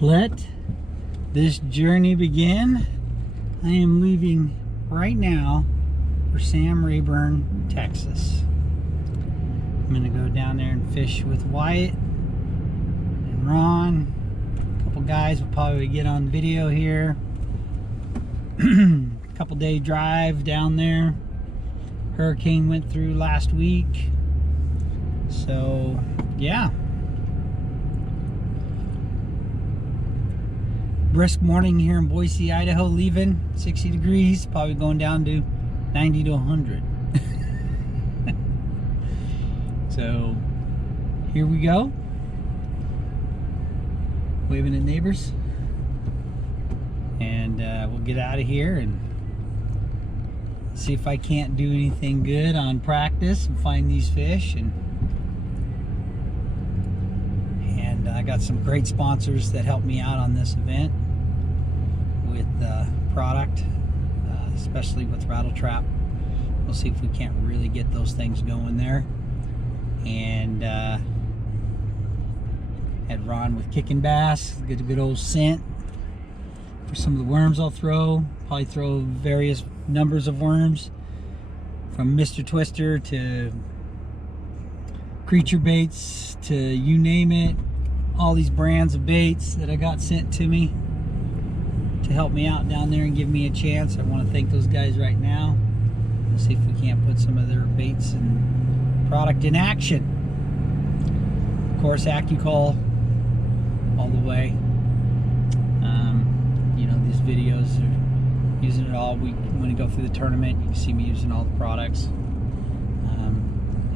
Let this journey begin. I am leaving right now for Sam Rayburn, Texas. I'm gonna go down there and fish with Wyatt and Ron. A couple guys will probably get on video here. Couple day drive down there. Hurricane went through last week. So yeah. Brisk morning here in Boise, Idaho, leaving 60 degrees, probably going down to 90 to 100. So here we go. Waving at neighbors. And we'll get out of here and see if I can't do anything good on practice and find these fish. And I got some great sponsors that helped me out on this event with product, especially with rattle trap. We'll see if we can't really get those things going there. And had Ron with kicking bass, get a good old scent for some of the worms I'll throw. Probably throw various numbers of worms, from Mr. Twister to creature baits to you name it. All these brands of baits that I got sent to me to help me out down there and give me a chance. I want to thank those guys right now. We'll see if we can't put some of their baits and product in action. Of course, AccuCall all the way. You know, these videos are using it all week. When I go through the tournament, you can see me using all the products.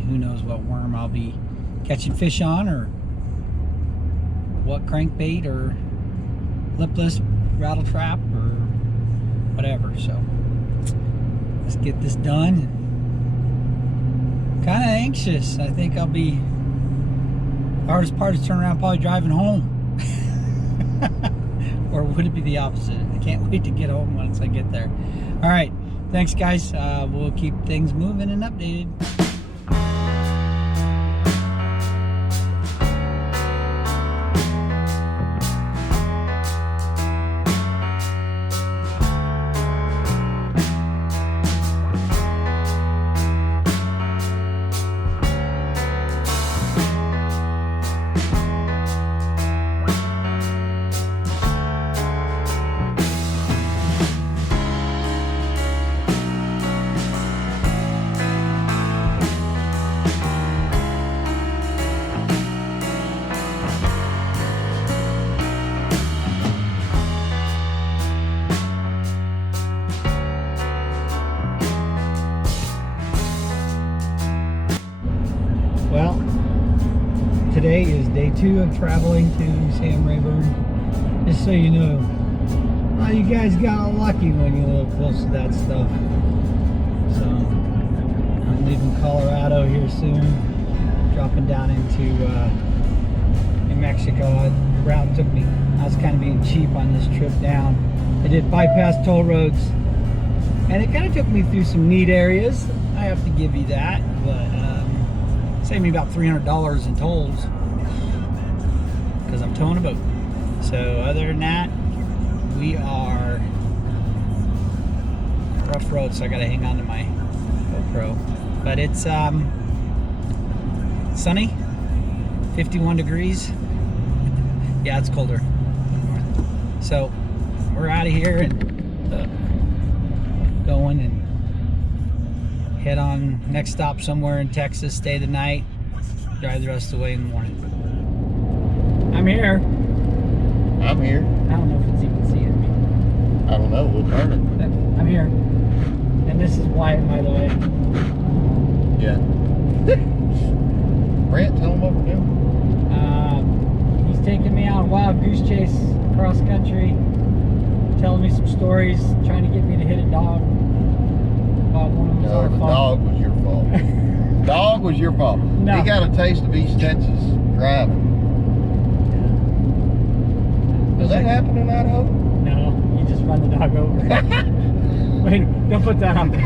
Who knows what worm I'll be catching fish on, or what crankbait or lipless rattle trap or whatever. So let's get this done. Kind of anxious. I think I'll be, the hardest part is turning around, probably driving home. Or would it be the opposite? I can't wait to get home once I get there. All right, thanks guys. We'll keep things moving and updated. Well, today is day 2 of traveling to Sam Rayburn. Just so you know, you guys got lucky when you live close to that stuff. So, I'm leaving Colorado here soon, dropping down into New Mexico. The route took me, I was kind of being cheap on this trip down. I did bypass toll roads, and it kind of took me through some neat areas. I have to give you that, but saved me about $300 in tolls because I'm towing a boat. So other than that, we are rough road, so I gotta hang on to my GoPro. But it's sunny, 51 degrees. Yeah, it's colder. So we're out of here and going and head on next stop somewhere in Texas, stay the night, drive the rest of the way in the morning. I'm here. I'm here. I don't know if it's even seeing me. I don't know, we'll turn it. But I'm here. And this is Wyatt, by the way. Yeah. Brent, tell him what we're doing. He's taking me on a wild goose chase across country, telling me some stories, trying to get me to hit a dog. No, the dog was your fault. Dog was your fault. No. He got a taste of East Texas driving. Does that happen in Idaho? No, you just run the dog over. Wait, don't put that on. Don't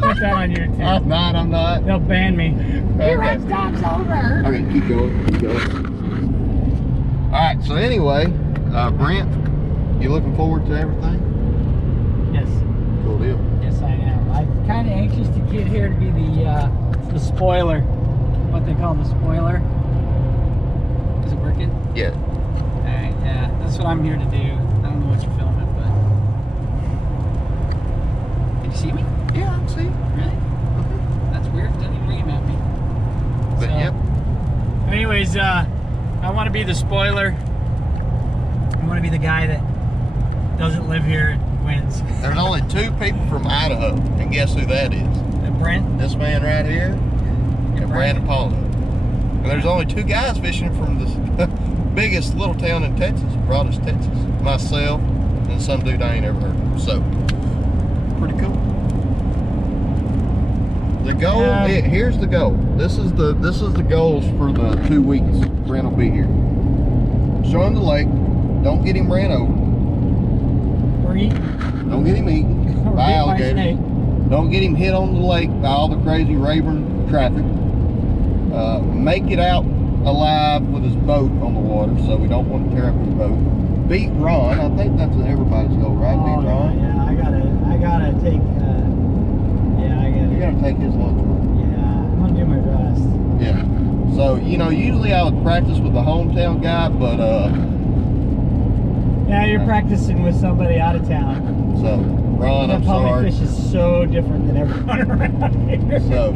put that on YouTube. I'm not. They'll ban me. Okay. He runs dogs over. Okay, keep going, keep going. All right, so anyway, Brent, you looking forward to everything? Yes. Cool deal. Yes, I am. I'm kind of anxious to get here to be the spoiler. What they call the spoiler. Is it working? Yeah. Alright, yeah. That's what I'm here to do. I don't know what you're filming, but... Can you see me? Yeah, I can see. Really? That's weird. Doesn't even aim at me. But So, yep. anyways, I want to be the spoiler. I want to be the guy that doesn't live here and wins. There's only 2 people from Idaho, and guess who that is? And Brent? This man right here, and Brandon Paulo. And there's only 2 guys fishing from the biggest little town in Texas, Broadus, Texas. Myself and some dude I ain't ever heard of. So, pretty cool. The goal, here's the goal. This is the goals for the 2 weeks. Brent will be here. Show him the lake. Don't get him ran over. Or eaten. Don't get him eaten by alligators. Don't get him hit on the lake by all the crazy Rayburn traffic. Make it out alive with his boat on the water, so we don't want to tear up his boat. Beat Ron. I think that's everybody's goal, right? Oh, Beat Ron. Yeah, I gotta take. You gotta take his lunch. Yeah, I'm gonna do my best. Yeah. So usually I would practice with the hometown guy, but yeah, you're practicing with somebody out of town. So Ron, I'm sorry. sorry. Fish is so different than everyone around here. So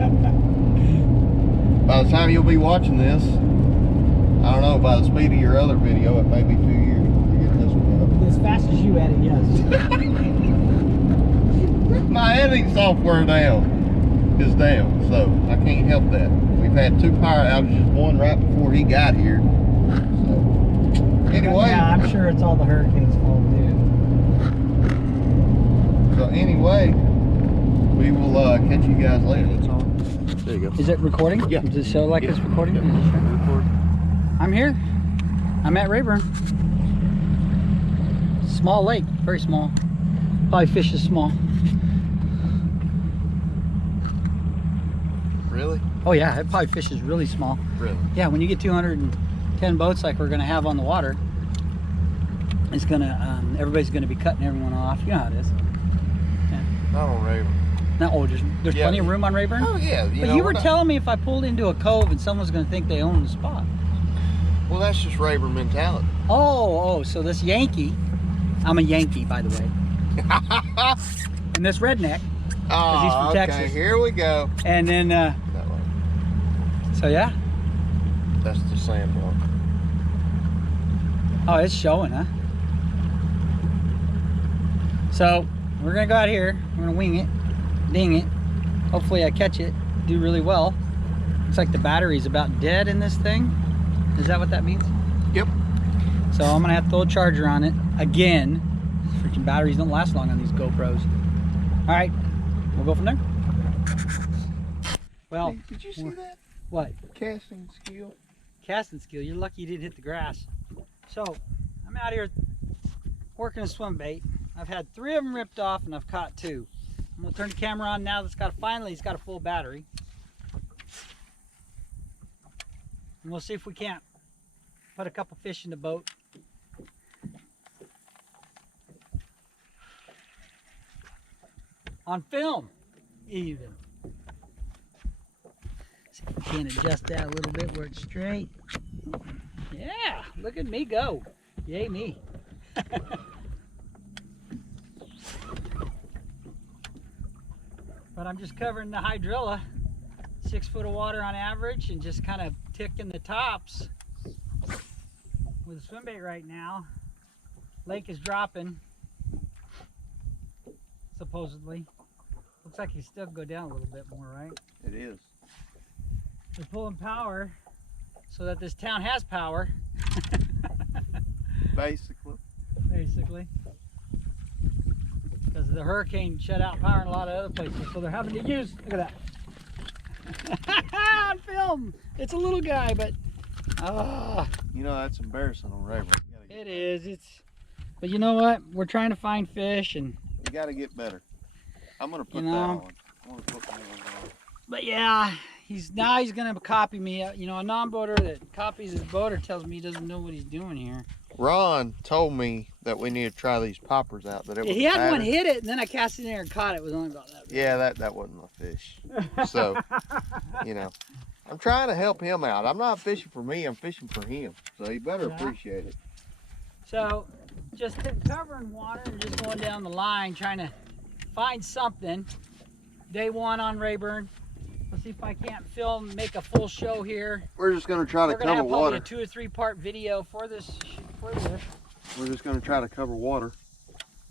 by the time you'll be watching this, I don't know, by the speed of your other video, it may be 2 years before you get this one up. As fast as you edit, yes. My editing software is down, so I can't help that. We've had 2 power outages, one right before he got here. So anyway. Yeah, I'm sure it's all the hurricane's fault too. So anyway, we will catch you guys later. That's all. There you go. Is it recording? Yeah. Does it show like it's recording? Yeah. I'm here. I'm at Rayburn. Small lake, very small. Probably fish is small. Really? Oh yeah, it probably fish is really small. Really? Yeah, when you get 210 boats like we're gonna have on the water, it's gonna everybody's gonna be cutting everyone off. You know how it is. Yeah. Not on Rayburn. No, there's plenty of room on Rayburn. Oh yeah. But you were telling me if I pulled into a cove and someone's gonna think they own the spot. Well, that's just Rayburn mentality. Oh, so this Yankee, I'm a Yankee by the way. And this redneck, because he's from okay, Texas. Here we go. And then, That way. so yeah. That's the sandbar. Oh, it's showing, huh? So, we're gonna go out here, we're gonna wing it, ding it. Hopefully I catch it, do really well. Looks like the battery's about dead in this thing. Is that what that means? Yep. So I'm gonna have to throw a charger on it again. Freaking batteries don't last long on these GoPros. All right, we'll go from there. Well, Hey, did you see that? What? Casting skill. Casting skill. You're lucky you didn't hit the grass. So I'm out here working a swim bait. I've had 3 of them ripped off and I've caught 2. I'm gonna turn the camera on now. Finally it's got a full battery. And we'll see if we can't put a couple fish in the boat. On film, even. See if we can adjust that a little bit where it's straight. Yeah, look at me go. Yay me. But I'm just covering the hydrilla, 6 foot of water on average, and just kind of ticking the tops with a swim bait right now. Lake is dropping, supposedly. Looks like he's still go down a little bit more, right? It is. We're pulling power so that this town has power. Basically. Because the hurricane shut out power in a lot of other places, so they're having to use, look at that. On film! It's a little guy, but You know, that's embarrassing on Rayburn. it is. But you know what? We're trying to find fish, and you got to get better. I'm gonna put that know, on. I'm gonna put that on. But yeah, he's gonna copy me. You know, a non-boater that copies his boater tells me he doesn't know what he's doing here. Ron told me that we need to try these poppers out. That it was he had pattern. one hit it, and then I cast it in there and caught it. It was only about that big. Yeah, that wasn't my fish. So, you know, I'm trying to help him out. I'm not fishing for me, I'm fishing for him. So he better appreciate it. So, just covering water and just going down the line, trying to find something. Day 1 on Rayburn. Let's see if I can't make a full show here. We're just going to try to cover water. We're going to have probably a 2 or 3 part video for this. We're just going to try to cover water.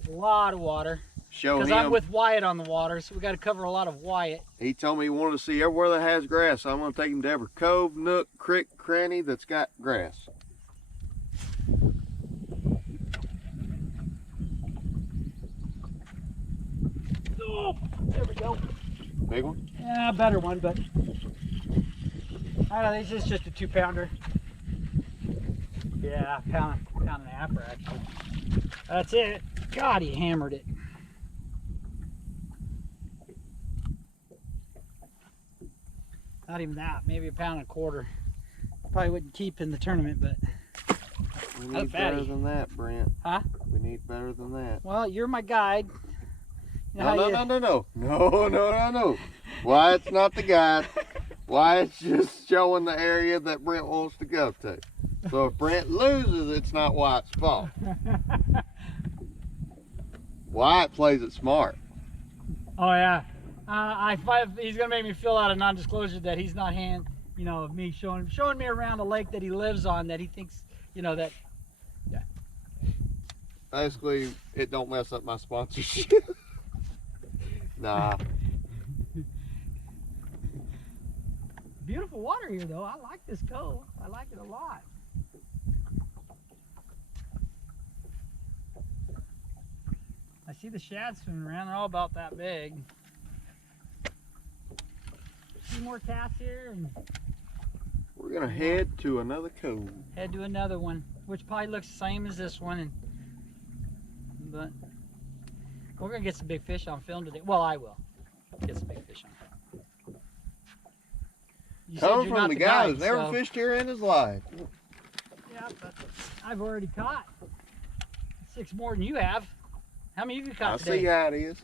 A lot of water. Show him. Because I'm with Wyatt on the water, so we got to cover a lot of Wyatt. He told me he wanted to see everywhere that has grass. So I'm going to take him to every cove, nook, creek, cranny that's got grass. Oh, there we go. Big one? Yeah, better one, but I don't know, this is just a 2-pounder. Yeah, pound and a half actually. That's it. God, he hammered it. Not even that, maybe 1.25 pounds. Probably wouldn't keep in the tournament, but we need better than that, Brent. Huh? We need better than that. Well, you're my guide. You know No. Wyatt's not the guide. Wyatt's just showing the area that Brent wants to go to. So if Brent loses, it's not Wyatt's fault. Wyatt plays it smart. Oh yeah. He's gonna make me fill out a non-disclosure that he's not me showing me around a lake that he lives on that he thinks, that. Yeah. Basically, it don't mess up my sponsorship. Nah. Beautiful water here though. I like this cove. I like it a lot. I see the shad swimming around. They're all about that big. A few more casts here and we're gonna head to another cove. Head to another one, which probably looks the same as this one, but we're gonna get some big fish on film today. Well, I will get some big fish on. Coming from the guy who's never fished here in his life. Yeah, but I've already caught 6 more than you have. How many have you caught today? I see how it is.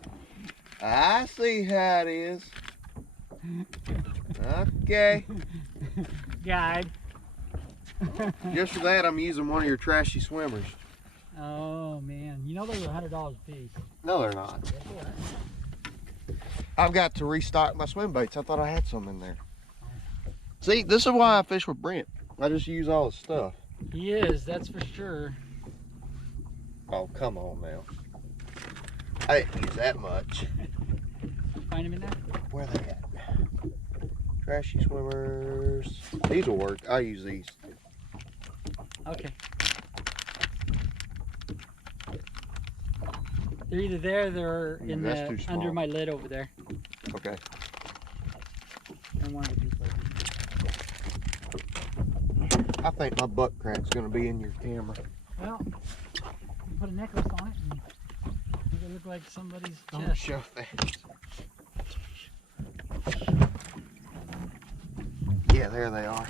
I see how it is. Okay. Guide. Just for that, I'm using one of your trashy swimmers. Oh man, those are $100 a piece. No, they're not. I've got to restock my swim baits. I thought I had some in there. See, this is why I fish with Brent. I just use all his stuff. He is, that's for sure. Oh, come on now. I didn't use that much. Find him in there? Where are they at? Trashy swimmers. These will work. I use these. Okay. They're either there, they're in under my lid over there. Okay. And one of the people. I think my butt crack's gonna be in your camera. Well, you put a necklace on it and make it look like somebody's Don't chest. show that. Yeah, there they are.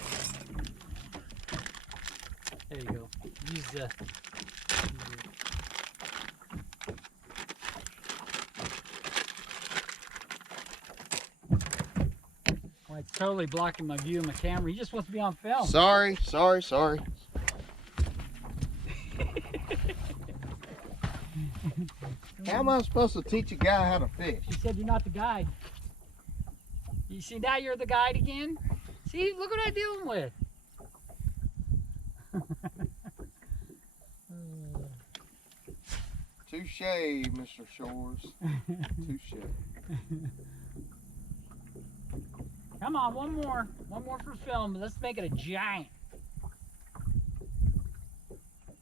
There you go. Use the Well, it's totally blocking my view of my camera. He just wants to be on film. Sorry. How am I supposed to teach a guy how to fish? He said you're not the guide. You see, now you're the guide again? See, look what I'm dealing with. Touche, Mr. Shores. Touche. Come on, one more. One more for film. Let's make it a giant.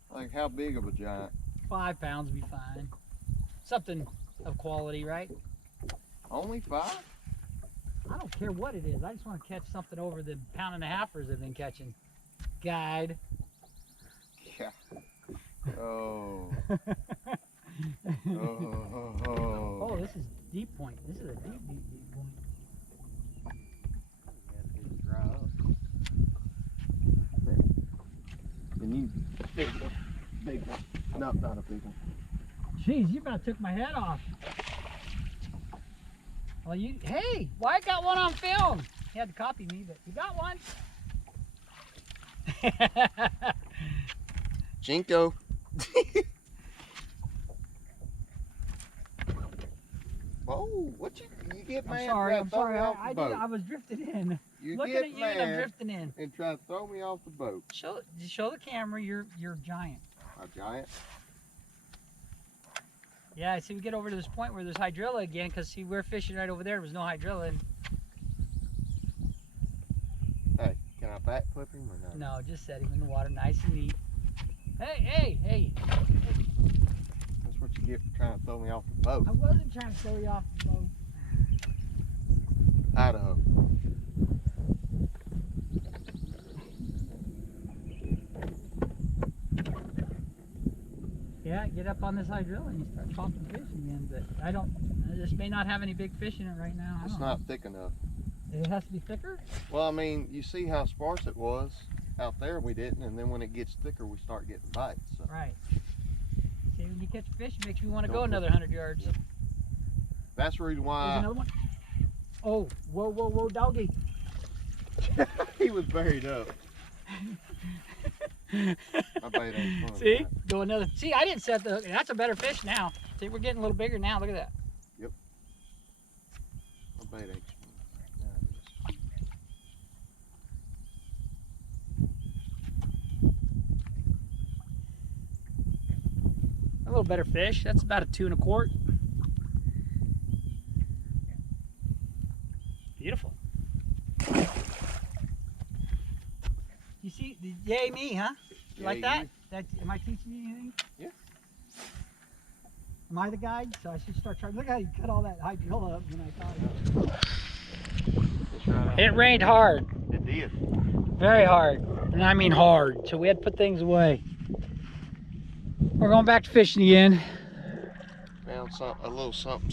Like how big of a giant? 5 pounds would be fine. Something of quality, right? Only 5? I don't care what it is. I just want to catch something over the 1.5 pounders I've been catching. Guide. Yeah. Oh. Oh, this is deep point. This is a deep point. Can you? There you go. big one. No, not a big one. Jeez, you about took my head off. Well, hey, Wyatt got one on film. He had to copy me, but you got one. Jinko. Whoa, what you get mad? I'm sorry. I was drifting in. You Looking get at you mad and I'm drifting in. and try to throw me off the boat. Show the camera you're giant. A giant? Yeah, I see we get over to this point where there's hydrilla again, because see, we're fishing right over there. There was no hydrilla. And hey, can I backflip him or not? no, just set him in the water nice and neat. Hey. That's what you get for trying to throw me off the boat. I wasn't trying to throw you off the boat. Idaho. Yeah, get up on this hydrilla and you start pumping fish again, but this may not have any big fish in it right now. It's not thick enough. It has to be thicker? Well, I mean, you see how sparse it was out there, we didn't, and then when it gets thicker, we start getting bites. So. Right. See, when you catch a fish, it makes you want to go another 100 yards. Yep. That's the reason why. There's another one. Oh, whoa, doggy. He was buried up. I bet ain't funny. See? Go another. See, I didn't set the hook. That's a better fish now. See, we're getting a little bigger now. Look at that. Yep. I bet ain't funny. A little better fish. That's about a 2 1/4. Beautiful. You see, yay me, huh? You like that? Am I teaching you anything? Yeah. Am I the guide? So I should start trying. Look how you cut all that hydrilla up when I thought. It rained hard. It did. Very hard. And I mean hard. So we had to put things away. We're going back to fishing again. Found a little something.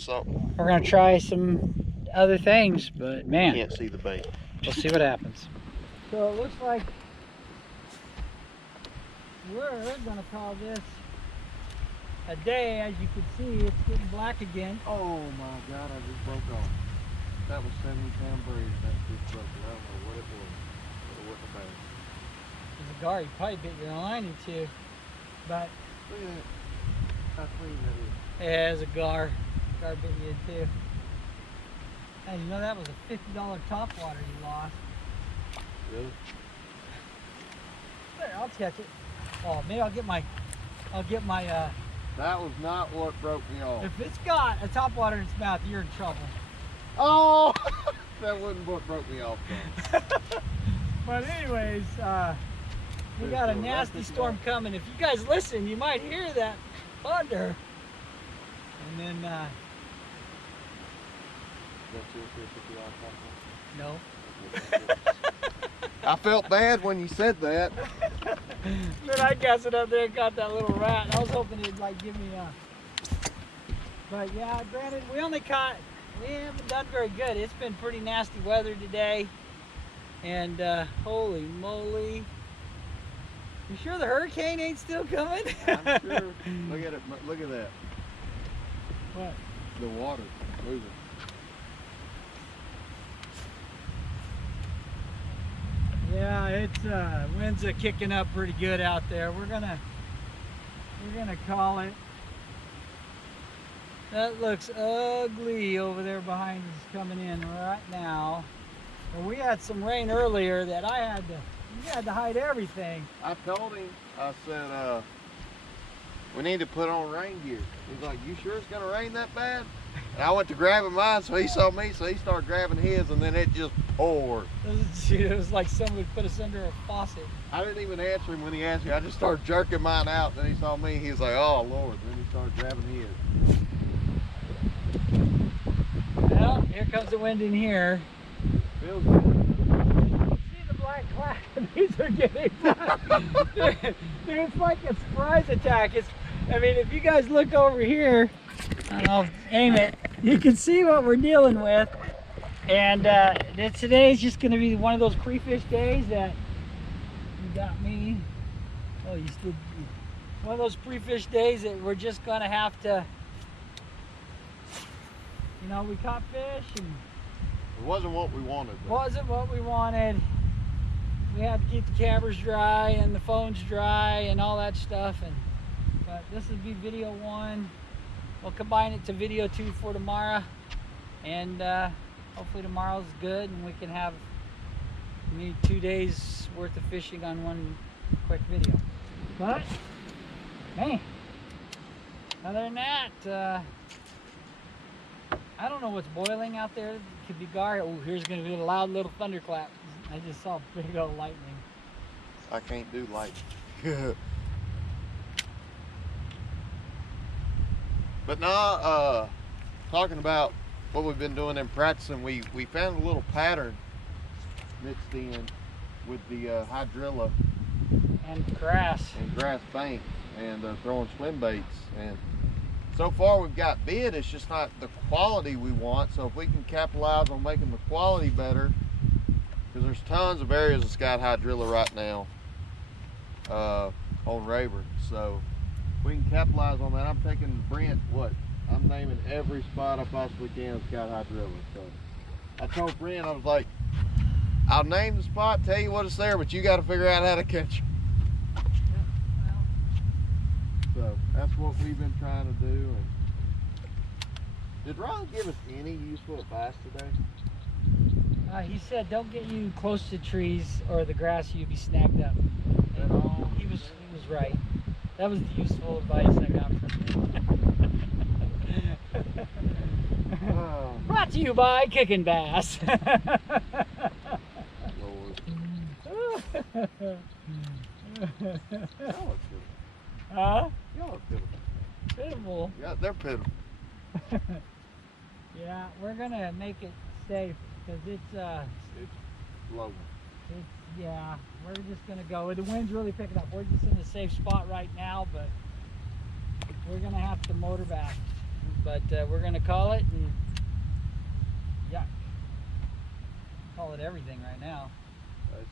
We're going to try some other things, but man. Can't see the bait. We'll see what happens. So it looks like we're going to call this a day. As you can see, it's getting black again. Oh my God, I just broke off. That was 70-pound braid. That just broke. I don't know what it was. But it wasn't bad. There's a gar, you probably bit your line into. But look at that. How clean that is. yeah, there's a gar. Gar bit you too. Hey, you know that was a $50 topwater you lost. Really? There, I'll catch it. Oh, maybe I'll get my That was not what broke me off. if it's got a topwater in its mouth, you're in trouble. Oh! That wasn't what broke me off though. But anyways, we got a nasty storm coming. If you guys listen, you might hear that thunder. And then, no. I felt bad when you said that. Then I cast it up there and got that little rat. I was hoping it'd like give me a. But yeah, granted, we haven't done very good. It's been pretty nasty weather today. And holy moly. You sure the hurricane ain't still coming? I'm sure. Look at it. Look at that. What? The water moving. Yeah, it's winds are kicking up pretty good out there. We're gonna call it. That looks ugly over there behind us coming in right now. Well, we had some rain earlier that you had to hide everything. I told him, I said, we need to put on rain gear. He's like, you sure it's gonna rain that bad? And I went to grabbing mine, so he saw me, so he started grabbing his, and then it just poured. It was like someone put us under a faucet. I didn't even answer him when he asked me. I just started jerking mine out, then he saw me, he was like, oh Lord. Then he started grabbing his. Well, here comes the wind in here. Feels good. See the black cloud? These are getting black. Dude, it's like a surprise attack. I mean, if you guys look over here, I'll aim it, you can see what we're dealing with. And today's just going to be one of those pre-fish days that you got me. Oh, you stood. one of those pre-fish days that we're just gonna have to, you know, we caught fish and it wasn't what we wanted. Wasn't what we wanted. We had to keep the cameras dry and the phones dry and all that stuff. But this will be video 1. We'll combine it to video 2 for tomorrow, and hopefully tomorrow's good and we can have maybe 2 days worth of fishing on one quick video. But hey, other than that, I don't know what's boiling out there. It could be gar. Oh, here's going to be a loud little thunderclap. I just saw big old lightning. I can't do lightning. But now, talking about what we've been doing in practicing, we found a little pattern mixed in with the hydrilla and grass bank and throwing swim baits. And so far we've got bid, it's just not the quality we want. So if we can capitalize on making the quality better, because there's tons of areas that's got hydrilla right now on Rayburn. So we can capitalize on that. I'm taking Brent, I'm naming every spot I possibly can that's got hydrilla. So I told Brent, I was like, I'll name the spot, tell you what it's there, but you got to figure out how to catch it. So that's what we've been trying to do. And did Ron give us any useful advice today? He said don't get you close to trees or the grass, you'd be snagged up. And he was right. That was the useful advice I got from him. Brought to you by Kickin' Bass. Lord. Huh? Y'all are pitiful. Pitiful. Yeah, they're pitiful. Yeah, we're gonna make it safe because it's low. Yeah, we're just gonna go. The wind's really picking up. We're just in a safe spot right now, but we're gonna have to motor back. But we're gonna call it, and yeah, call it everything right now. Let's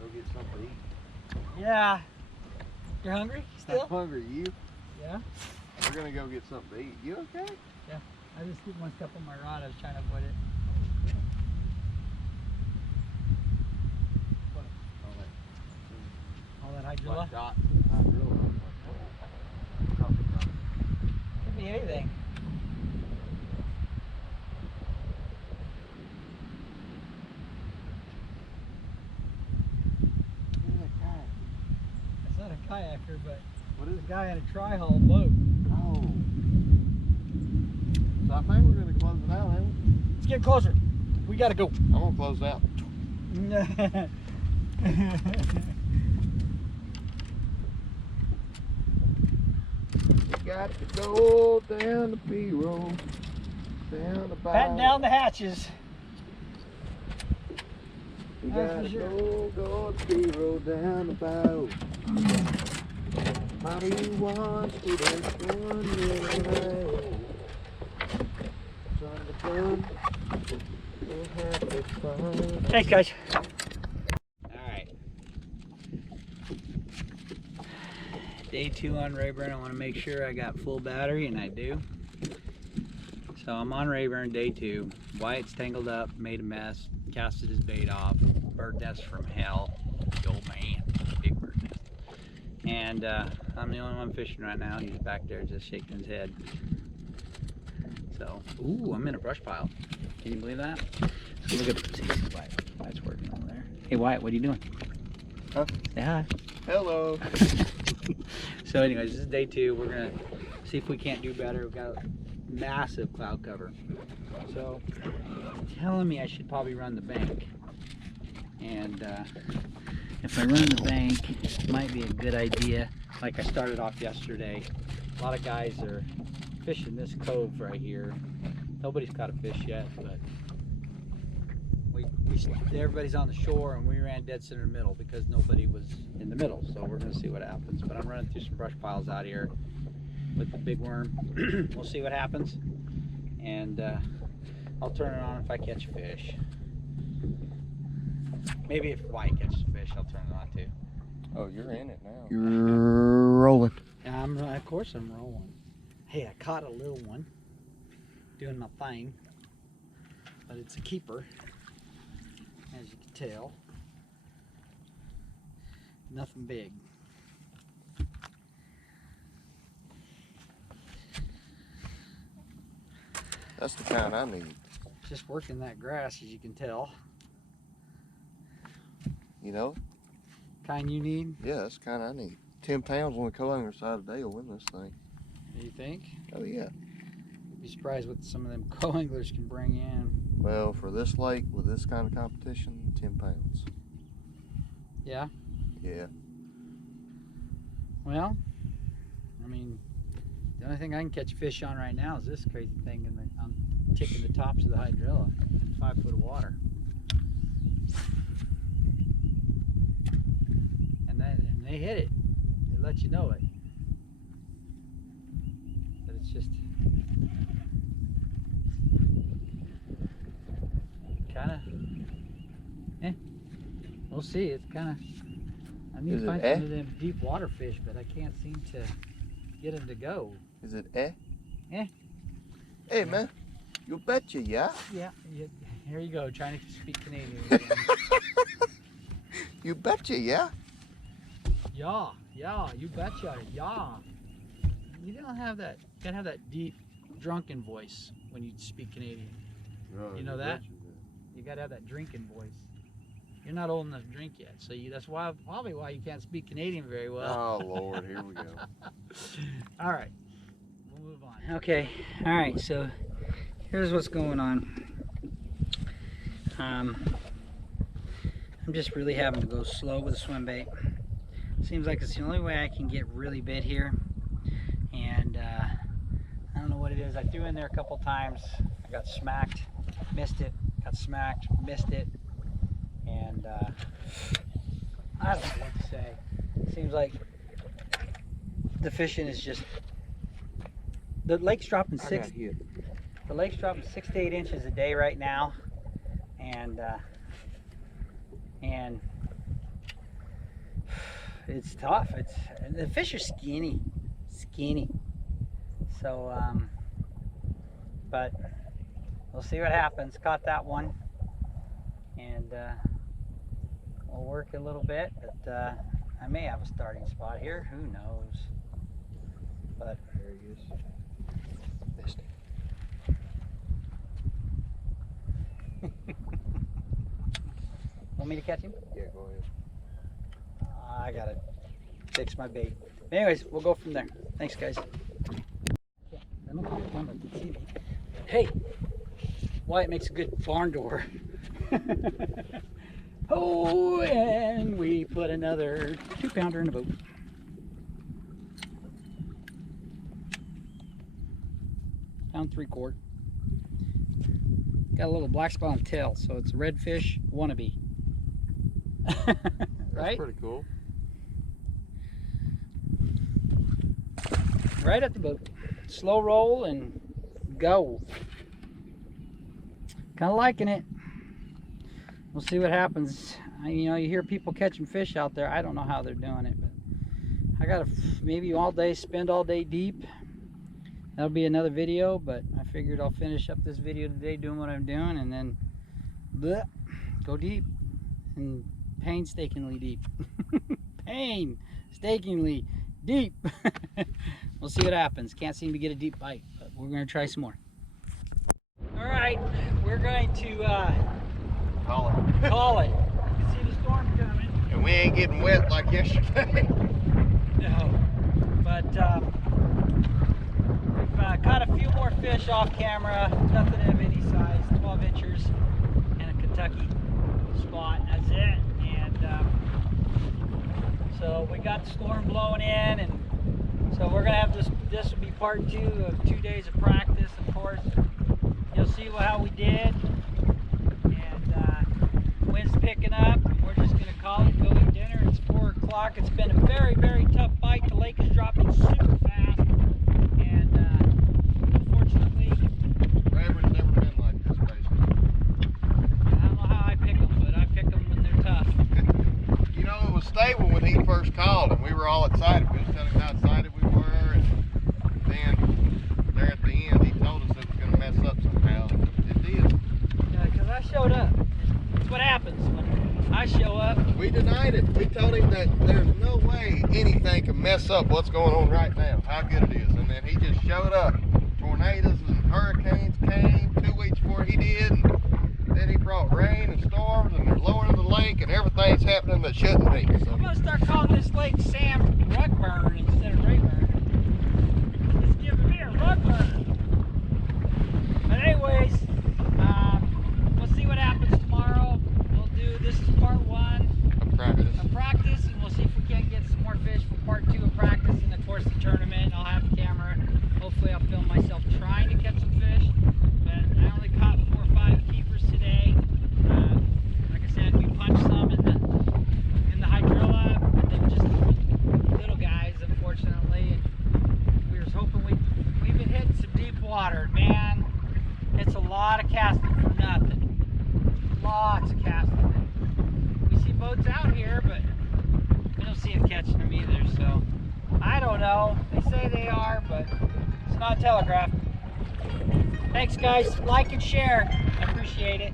go get something to eat. Yeah. You're hungry still? I'm hungry. You? Yeah. We're gonna go get something to eat. You okay? Yeah. I just scooped one step on my rod. I was trying to avoid it. All that hydrilla? Could be anything. It's not a kayaker, but what is a guy in a tri-hull boat. Oh. So I think we're gonna close it out, ain't we? Let's get closer. We gotta go. I'm gonna close it out. You got to go down the B-roll, down the bow. Batten down the hatches. You got to go to the B-roll, down the bow. How do you want to that one little night? Thanks, guys. Alright. Day 2 on Rayburn. I want to make sure I got full battery, and I do. So I'm on Rayburn, day 2. Wyatt's tangled up, made a mess, casted his bait off. Bird nest from hell. Oh man, big bird nest. And I'm the only one fishing right now. He's back there just shaking his head. So, ooh, I'm in a brush pile. Can you believe that? So look at Wyatt's working over there. Hey Wyatt, what are you doing? Huh? Say hi. Hello. So anyways, this is day 2. We're gonna see if we can't do better. We've got a massive cloud cover. So telling me I should probably run the bank. And if I run the bank, it might be a good idea. Like I started off yesterday, a lot of guys are fishing this cove right here. Nobody's caught a fish yet, but everybody's on the shore, and we ran dead center in the middle because nobody was in the middle. So we're gonna see what happens. But I'm running through some brush piles out here with the big worm. We'll see what happens, and I'll turn it on if I catch a fish. Maybe if Wyatt catches a fish, I'll turn it on too. Oh, you're in it now. You're rolling. course I'm rolling. Hey, I caught a little one doing my thing, but it's a keeper, as you can tell. Nothing big. That's the kind I need. Just working that grass, as you can tell. You know? Kind you need? Yeah, that's the kind I need. 10 pounds on the co-angler side of the day will win this thing. Do you think? Oh yeah. You'd be surprised what some of them co-anglers can bring in. Well, for this lake with this kind of competition, 10 pounds. Yeah? Yeah. Well, I mean, the only thing I can catch fish on right now is this crazy thing, and I'm tipping the tops of the hydrilla in 5 foot of water. And they hit it. They let you know it. But it's just kind of, we'll see. It's kind of, I need to find some of them deep water fish, but I can't seem to get them to go. Is it eh? Eh. Hey, Yeah. man. You betcha, yeah? Yeah, here you go, trying to speak Canadian again. You betcha, yeah? Yeah, you betcha, yeah. You don't have that, you gotta have that deep, drunken voice when you speak Canadian. Oh, You know that? You gotta have that drinking voice. You're not old enough to drink yet, so that's probably why you can't speak Canadian very well. Oh, Lord, here we go. All right, we'll move on. Okay, all right, so here's what's going on. I'm just really having to go slow with the swim bait. Seems like it's the only way I can get really bit here. And I don't know what it is. I threw in there a couple times. I got smacked, missed it, got smacked, missed it. And I don't know what to say. Seems like the fishing is just, the lake's dropping the lake's dropping 6 to 8 inches a day right now, and it's tough. And the fish are skinny. So but we'll see what happens. Caught that one, and we'll work a little bit, but I may have a starting spot here, who knows. But There he is. Missed it. want me to catch him? Yeah, go ahead. I gotta fix my bait. Anyways, we'll go from there. Thanks, guys. Hey, Wyatt makes a good barn door. Oh, and we put another 2-pounder in the boat. Pound 3/4. Got a little black spot on the tail, so it's a redfish wannabe. Right? That's pretty cool. Right at the boat. Slow roll and go. Kind of liking it. We'll see what happens. You know, you hear people catching fish out there. I don't know how they're doing it, but I gotta maybe spend all day deep. That'll be another video, but I figured I'll finish up this video today doing what I'm doing, and then go deep, and painstakingly deep. Painstakingly deep. We'll see what happens. Can't seem to get a deep bite, but we're gonna try some more. All right, we're going to Call it. call it. You can see the storm coming. And we ain't getting wet like yesterday. No, but we've caught a few more fish off camera. Nothing of any size, 12 inchers and a Kentucky spot. That's it. And so we got the storm blowing in, and so we're gonna have this. This will be part 2 of 2 days of practice. Of course, you'll see how we did. And wind's picking up. We're just gonna call it. Go eat dinner. It's 4 o'clock. It's been a very, very tough bite. The lake is dropping super fast, and unfortunately, Rayburn's never been like this, basically. I don't know how I pick them, but I pick them when they're tough. You know, it was stable when he first called, and we were all excited. We was telling him how excited we were, and showed up. That's what happens when I show up. We denied it. We told him that there's no way anything can mess up what's going on right now, how good it is. And then he just showed up. Tornadoes and hurricanes came 2 weeks before he did. And then he brought rain and storms, and they're lowering the lake, and everything's happening that shouldn't be. So I'm going to start calling this lake Sam Rayburn instead of Rayburn. It's giving me a rug burn. But anyways, we'll see what happens tomorrow. We'll do, this is part 1 of practice, and we'll see if we can't get some more fish for part 2 of practice, and of course the tournament. I'll have the camera. Hopefully I'll film myself trying to catch some fish. But I only caught 4 or 5 keepers today. Like I said, we punched some in the hydrilla, but they were just little guys, unfortunately. And we were hoping we've been hitting some deep water. Man, it's a lot of casting for nothing. Lots of casting. We see boats out here, but we don't see them catching them either. So I don't know. They say they are, but it's not telegraphed. Thanks, guys. Like and share. I appreciate it.